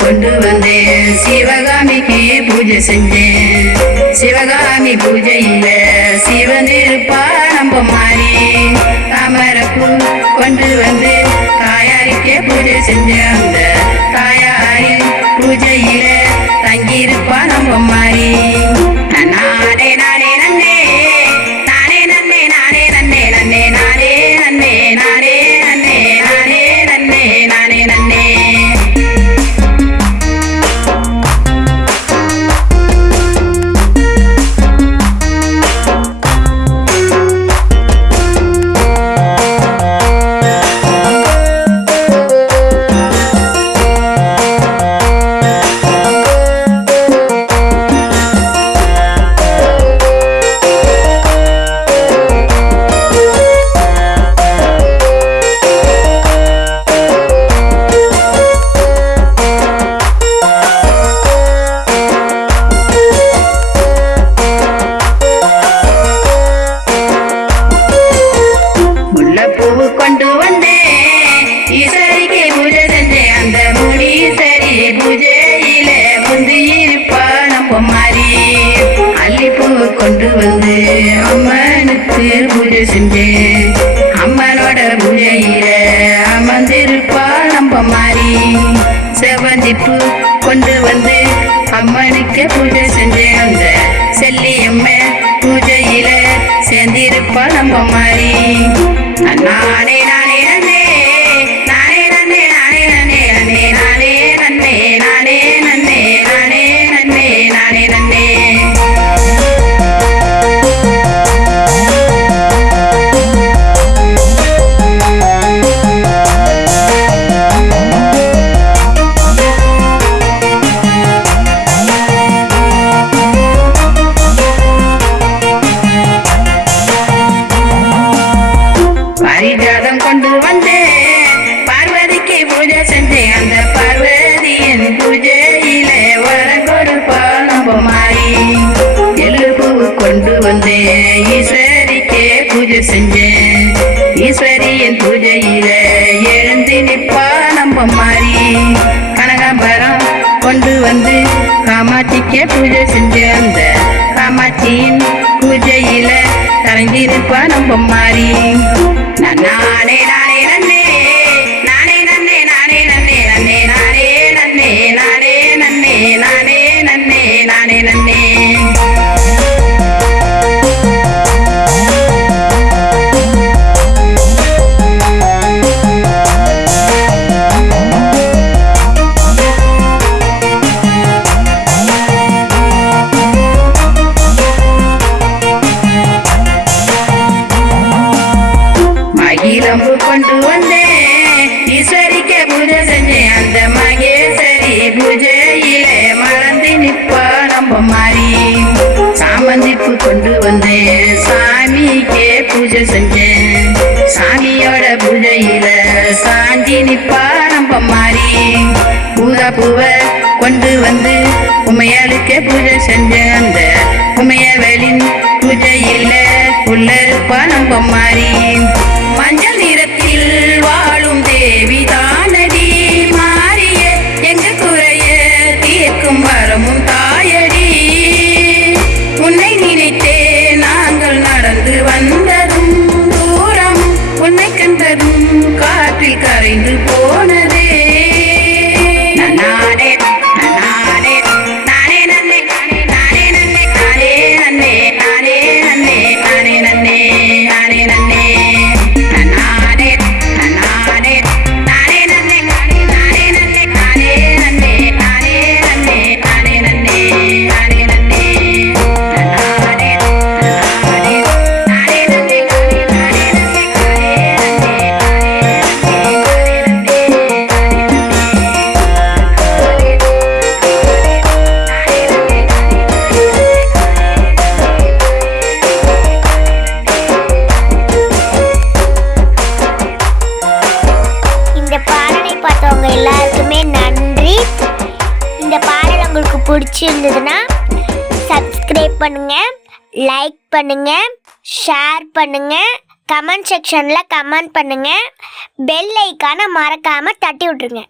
கொண்டு வந்தேன் சிவகாமிக்கு பூஜை செஞ்சேன். சிவகாமி பூஜையில சிவன் இருப்பா நம்ம மாறி. தாமரப்பூ கொண்டு வந்து தாயாரிக்கே பூஜை செஞ்சேன். அந்த தாயாரி பூஜையில தங்கியிருப்பா நம்ம மாறி. நானே நானே நன்னே நானே நன்னே நானே நன்னே நன்னே நானே நன்னே நானே நன்னே நானே நன்னே நானே நன்னே. கொண்டு வந்தேன் ஈஸ்வரிக்கு பூஜை செஞ்சேன். அந்த முனீஸ்வரி பூஜையில முந்தியிருப்பா நம்ம மாறி. அல்லிப்பூ கொண்டு வந்து அம்மனுக்கு பூஜை செஞ்சேன். அம்மனோட பூஜையில அமர்ந்திருப்பா நம்ம மாறி. செவந்திப்பூ கொண்டு வந்து அம்மனுக்கு பூஜை செஞ்சேன். அந்த செல்லியம்ம பூஜையில சேர்ந்திருப்பா நம்ம மாறி. நானே நானே நன்னே நானே நன்னே நானே நன்னே நன்னே நானே நன்னே நானே நன்னே நானே நன்னே நானே நன்னே. பாரிஜாதம் கொண்டு வந்தேன் பார்வதிக்கு பூஜை செஞ்சேன். அந்த பார்வதியின் பூஜையில வரங்கொடுப்பா நம்ம மாறி. எள்ளுப்பூ கொண்டு வந்தேன் ஈஸ்வரிக்கே பூஜை செஞ்சேன். ஈஸ்வரியின் பூஜையில எழுந்து நிற்பா நம்ம மாறி. கனகாம்பரம் கொண்டு வந்து காமாட்சிக்கே பூஜை செஞ்சேன். அந்த காமாட்சியின் பூஜையில கரைஞ்சி நிற்பா நம்ம மாறி. நானே நானே நன்னே நானே நன்னே நானே நன்னே நன்னே நானே நன்னே நானே நன்னே நானே நன்னே நானே நன்னே. மகிழம்பு கொண்டு வந்தேன் ஈஸ்வரிக்கு பூஜை செஞ்சேன். அந்த மகேஸ்வரி பூஜையில மறந்து நிற்பா நம்ம மாறி. சாமந்திப்பு கொண்டு வந்தேன் சாமிக்கே பூஜை செஞ்சேன். சாமியோட பூஜையில சாஞ்சி நிற்பா நம்ம மாறி. பூதா பூவை கொண்டு வந்து உமையாளுக்கே பூஜை செஞ்சேன். அந்த உமையவளின் பூஜையில உள்ள இருப்பா நம்ம மாறி. மஞ்சள் நிறத்தில் வாழும் தேவி தானடி மாறிய எங்க குறைய தீர்க்கும் வரமும் தாயடி. உன்னை நினைத்தே நாங்கள் நடந்து வந்ததும் தூரம் உன்னை கண்டதும் காற்றில் கரைந்து போனதே. நானே நானே நானே நன்னே நானே நானே நன்னே பிடிச்சிருந்ததுன்னா சப்ஸ்கிரைப் பண்ணுங்க, லைக் பண்ணுங்க, ஷேர் பண்ணுங்க, கமெண்ட் செக்ஷன்ல கமெண்ட் பண்ணுங்க, பெல் ஐகானை மறக்காம தட்டி விட்டுருங்க.